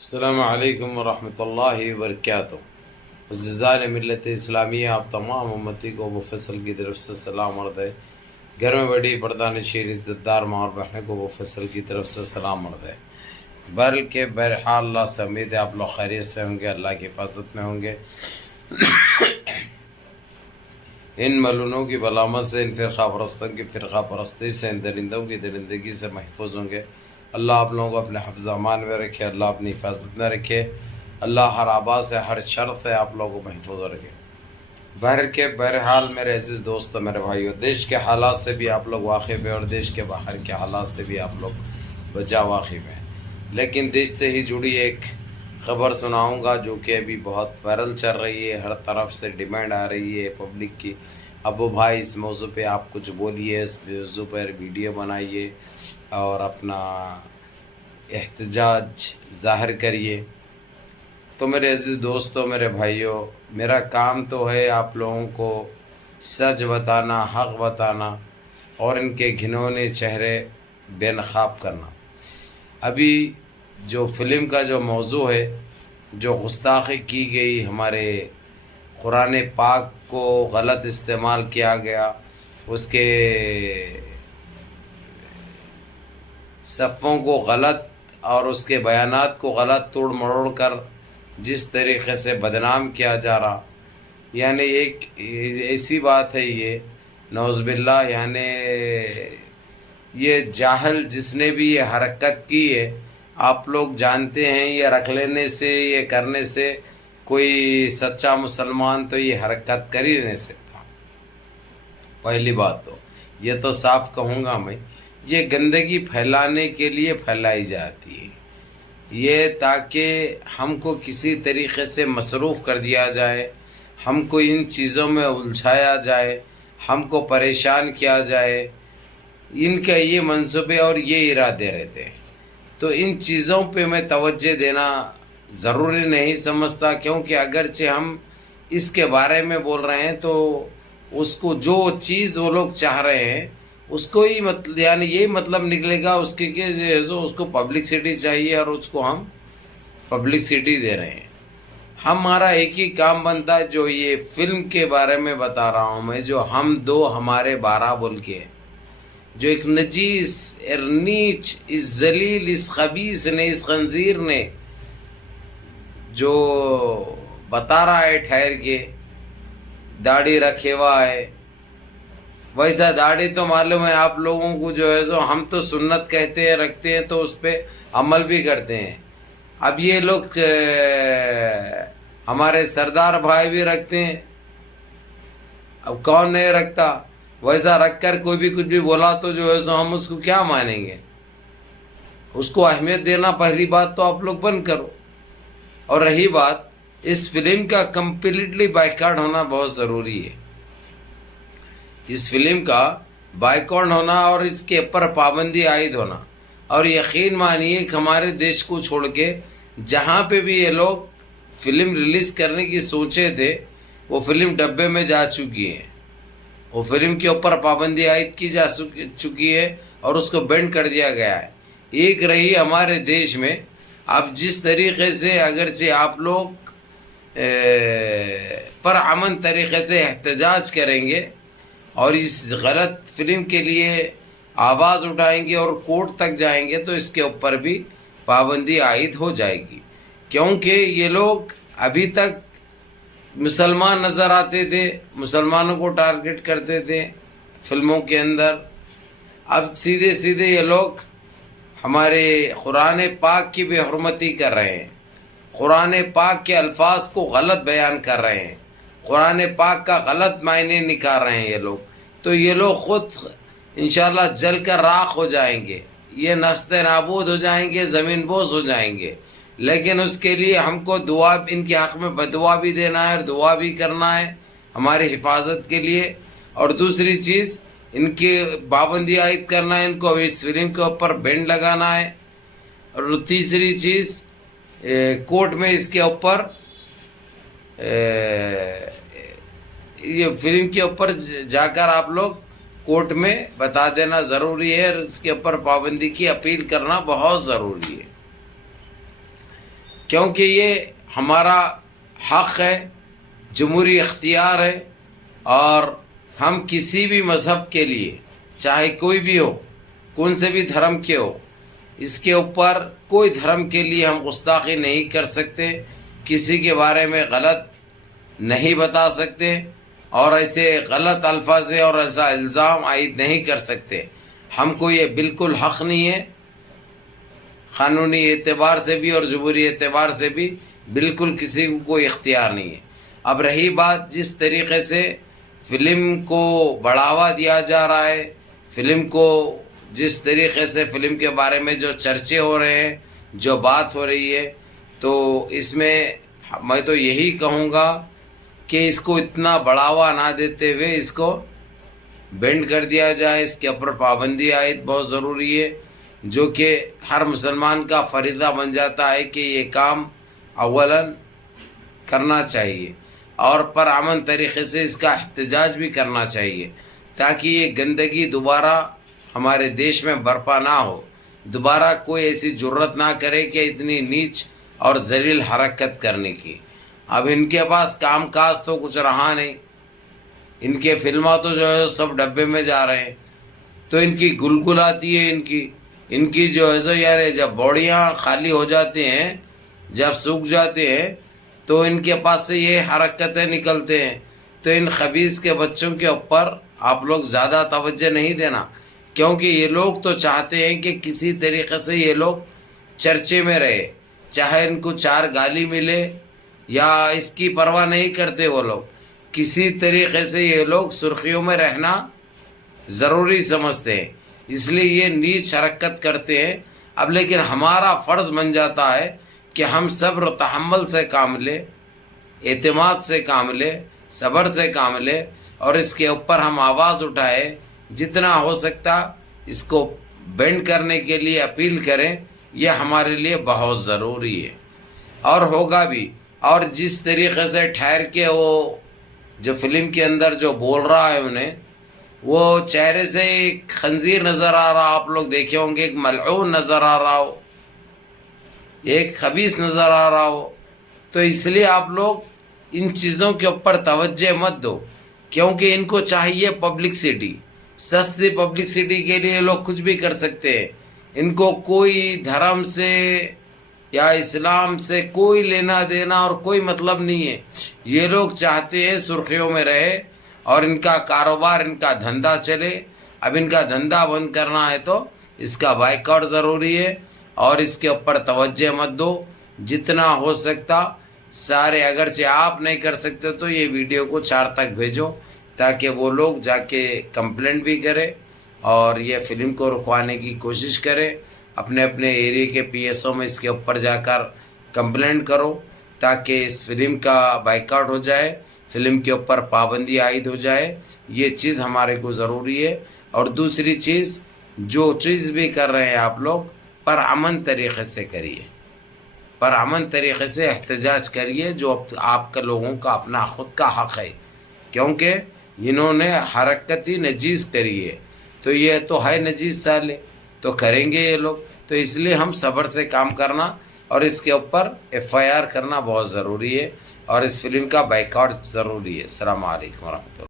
السلام علیکم ورحمۃ اللہ وبرکاتہ۔ عزیزان ملت اسلامیہ، آپ تمام امتی کو ابو فیصل کی طرف سے سلام عرض ہے۔ گھر میں بڑی پردہ نشین عزت دار ماں اور بہنوں کو ابو فیصل کی طرف سے سلام عرض ہے۔ بہرحال اللہ سے امید ہے آپ لوگ خیریت سے ہوں گے، اللہ کی حفاظت میں ہوں گے، ان ملونوں کی بلامت سے، ان فرقہ پرستوں کی فرقہ پرستی سے، ان درندوں کی درندگی سے محفوظ ہوں گے۔ اللہ آپ لوگوں کو اپنے حفظ امان میں رکھے، اللہ اپنی حفاظت میں رکھے، اللہ ہر آبا سے، ہر شر سے آپ لوگوں کو محفوظ رکھے۔ بہرحال میرے عزیز دوستو، میرے بھائیو، دیش کے حالات سے بھی آپ لوگ واقف ہیں اور دیش کے باہر کے حالات سے بھی آپ لوگ بچا واقف ہیں، لیکن دیش سے ہی جڑی ایک خبر سناؤں گا جو کہ ابھی بہت وائرل چل رہی ہے، ہر طرف سے ڈیمانڈ آ رہی ہے پبلک کی، ابو بھائی اس موضوع پہ آپ کچھ بولیے، اس موضوع پر ویڈیو بنائیے اور اپنا احتجاج ظاہر کریے۔ تو میرے عزیز دوستو، میرے بھائیوں، میرا کام تو ہے آپ لوگوں کو سچ بتانا، حق بتانا اور ان کے گھنونے چہرے بے نقاب کرنا۔ ابھی جو فلم کا جو موضوع ہے، جو گستاخی کی گئی، ہمارے قرآن پاک کو غلط استعمال کیا گیا، اس کے صفوں کو غلط اور اس کے بیانات کو غلط توڑ مروڑ کر جس طریقے سے بدنام کیا جا رہا، یعنی ایک ایسی بات ہے، یہ نعوذ باللہ، یعنی یہ جاہل جس نے بھی یہ حرکت کی ہے، آپ لوگ جانتے ہیں یہ رکھ لینے سے، یہ کرنے سے کوئی سچا مسلمان تو یہ حرکت کر ہی نہیں سکتا۔ پہلی بات تو یہ تو صاف کہوں گا میں، یہ گندگی پھیلانے کے لیے پھیلائی جاتی ہے، یہ تاکہ ہم کو کسی طریقے سے مصروف کر دیا جائے، ہم کو ان چیزوں میں الجھایا جائے، ہم کو پریشان کیا جائے، ان کا یہ منصوبے اور یہ ارادے رہتے ہیں۔ تو ان چیزوں پہ میں توجہ دینا ضروری نہیں سمجھتا، کیونکہ اگرچہ ہم اس کے بارے میں بول رہے ہیں تو اس کو جو چیز وہ لوگ چاہ رہے ہیں اس کو ہی یعنی یہ مطلب نکلے گا اس کے کہ اس کو پبلکسٹی چاہیے اور اس کو ہم پبلکسٹی دے رہے ہیں۔ ہمارا ایک ہی کام بنتا ہے، جو یہ فلم کے بارے میں بتا رہا ہوں میں، جو ہم دو ہمارے 12 بول کے، جو ایک نجیس، نیچ، اس ذلیل، اس خبیث نے، اس خنزیر نے جو بتا رہا ہے ٹھہر کے داڑھی رکھے ہوا ہے، ویسا داڑھی تو معلوم ہے آپ لوگوں کو، جو ہے سو ہم تو سنت کہتے ہیں، رکھتے ہیں تو اس پہ عمل بھی کرتے ہیں۔ اب یہ لوگ ہمارے سردار بھائی بھی رکھتے ہیں، اب کون نہیں رکھتا؟ ویسا رکھ کر کوئی بھی کچھ بھی بولا تو جو ہے سو ہم اس کو کیا مانیں گے؟ اس کو اہمیت دینا پہلی بات تو آپ لوگ بند کرو۔ اور رہی بات اس فلم کا، کمپلیٹلی بائیکاٹ ہونا بہت ضروری ہے، اس فلم کا بائیکاٹ ہونا اور اس کے اوپر پابندی عائد ہونا۔ اور یقین مانیے کہ ہمارے دیش کو چھوڑ کے جہاں پہ بھی یہ لوگ فلم ریلیز کرنے کی سوچے تھے، وہ فلم ڈبے میں جا چکی ہے، وہ فلم کے اوپر پابندی عائد کی جا چکی ہے اور اس کو بینڈ کر دیا گیا ہے۔ ایک رہی ہمارے دیش میں، اب جس طریقے سے اگرچہ آپ لوگ پرامن طریقے سے احتجاج کریں گے اور اس غلط فلم کے لیے آواز اٹھائیں گے اور کورٹ تک جائیں گے تو اس کے اوپر بھی پابندی عائد ہو جائے گی، کیونکہ یہ لوگ ابھی تک مسلمان نظر آتے تھے، مسلمانوں کو ٹارگٹ کرتے تھے فلموں کے اندر، اب سیدھے سیدھے یہ لوگ ہمارے قرآن پاک کی بے حرمتی کر رہے ہیں، قرآن پاک کے الفاظ کو غلط بیان کر رہے ہیں، قرآن پاک کا غلط معنی نکال رہے ہیں یہ لوگ، تو یہ لوگ خود انشاءاللہ جل کر راکھ ہو جائیں گے، یہ نست نابود ہو جائیں گے، زمین بوس ہو جائیں گے۔ لیکن اس کے لیے ہم کو دعا، ان کے حق میں بدعا بھی دینا ہے اور دعا بھی کرنا ہے ہماری حفاظت کے لیے، اور دوسری چیز ان کی پابندی عائد کرنا ہے، ان کو اس فلم کے اوپر بینڈ لگانا ہے، اور تیسری چیز کورٹ میں اس کے اوپر یہ فلم کے اوپر جا کر آپ لوگ کورٹ میں بتا دینا ضروری ہے، اور اس کے اوپر پابندی کی اپیل کرنا بہت ضروری ہے۔ کیونکہ یہ ہمارا حق ہے، جمہوری اختیار ہے، اور ہم کسی بھی مذہب کے لیے، چاہے کوئی بھی ہو، کون سے بھی دھرم کے ہو، اس کے اوپر کوئی دھرم کے لیے ہم گستاخی نہیں کر سکتے، کسی کے بارے میں غلط نہیں بتا سکتے، اور ایسے غلط الفاظ اور ایسا الزام عائد نہیں کر سکتے. ہم کو یہ بالکل حق نہیں ہے، قانونی اعتبار سے بھی اور جمہوری اعتبار سے بھی بالکل کسی کو کوئی اختیار نہیں ہے. اب رہی بات جس طریقے سے فلم کو بڑھاوا دیا جا رہا ہے، فلم کو جس طریقے سے فلم کے بارے میں جو چرچے ہو رہے ہیں، جو بات ہو رہی ہے، تو اس میں میں تو یہی کہوں گا کہ اس کو اتنا بڑھاوا نہ دیتے ہوئے اس کو بینڈ کر دیا جائے، اس کے اوپر پابندی عائد بہت ضروری ہے، جو کہ ہر مسلمان کا فریضہ بن جاتا ہے کہ یہ کام اولاً کرنا چاہیے، اور پرامن طریقے سے اس کا احتجاج بھی کرنا چاہیے، تاکہ یہ گندگی دوبارہ ہمارے دیش میں برپا نہ ہو، دوبارہ کوئی ایسی جرت نہ کرے کہ اتنی نیچ اور ذلیل حرکت کرنے کی. اب ان کے پاس کام کاج تو کچھ رہا نہیں، ان کے فلمیں تو جو ہے سب ڈبے میں جا رہے ہیں، تو ان کی گلگل آتی ہے، ان کی جو ہے یار جب باڑیاں خالی ہو جاتے ہیں، جب سوکھ جاتے ہیں، تو ان کے پاس سے یہ حرکتیں نکلتے ہیں. تو ان خبیث کے بچوں کے اوپر آپ لوگ زیادہ توجہ نہیں دینا، کیونکہ یہ لوگ تو چاہتے ہیں کہ کسی طریقے سے یہ لوگ چرچے میں رہے، چاہے ان کو 4 گالی ملے یا اس کی پرواہ نہیں کرتے. وہ لوگ کسی طریقے سے یہ لوگ سرخیوں میں رہنا ضروری سمجھتے ہیں، اس لیے یہ نیچ حرکت کرتے ہیں. اب لیکن ہمارا فرض بن جاتا ہے کہ ہم صبر و تحمل سے کام لیں، اعتماد سے کام لیں، صبر سے کام لیں، اور اس کے اوپر ہم آواز اٹھائیں، جتنا ہو سکتا اس کو بینڈ کرنے کے لیے اپیل کریں. یہ ہمارے لیے بہت ضروری ہے اور ہوگا بھی. اور جس طریقے سے ٹھہر کے وہ جو فلم کے اندر جو بول رہا ہے انہیں، وہ چہرے سے ایک خنزیر نظر آ رہا، آپ لوگ دیکھے ہوں گے، ایک ملعون نظر آ رہا ہو، ایک خبیث نظر آ رہا ہو. تو اس لیے آپ لوگ ان چیزوں کے اوپر توجہ مت دو، کیونکہ ان کو چاہیے پبلکسٹی، سستی پبلکسٹی کے لیے لوگ کچھ بھی کر سکتے ہیں. ان کو کوئی دھرم سے یا اسلام سے کوئی لینا دینا اور کوئی مطلب نہیں ہے. یہ لوگ چاہتے ہیں سرخیوں میں رہے اور ان کا کاروبار، ان کا دھندا چلے. اب ان کا دھندا بند کرنا ہے تو اس کا بائیکاٹ ضروری ہے، اور اس کے اوپر توجہ مت دو. جتنا ہو سکتا سارے، اگرچہ آپ نہیں کر سکتے تو یہ ویڈیو کو 4 تک بھیجو، تاکہ وہ لوگ جا کے کمپلینٹ بھی کرے اور یہ فلم کو رکوانے کی کوشش کرے. اپنے اپنے ایریے کے پی ایس او میں اس کے اوپر جا کر کمپلینٹ کرو، تاکہ اس فلم کا بائیکاٹ ہو جائے، فلم کے اوپر پابندی عائد ہو جائے. یہ چیز ہمارے کو ضروری ہے. اور دوسری چیز، جو چیز بھی کر رہے ہیں آپ لوگ پرامن طریقے سے کریے، پرامن طریقے سے احتجاج کریے، جو آپ کا لوگوں کا اپنا خود کا حق ہے، کیونکہ انہوں نے حرکت ہی نجیز کری ہے. تو یہ تو ہے نجیز سالے، تو کریں گے یہ لوگ. تو اس لیے ہم صبر سے کام کرنا اور اس کے اوپر FIR کرنا بہت ضروری ہے، اور اس فلم کا بائیکاٹ ضروری ہے. السلام علیکم ورحمۃ اللہ.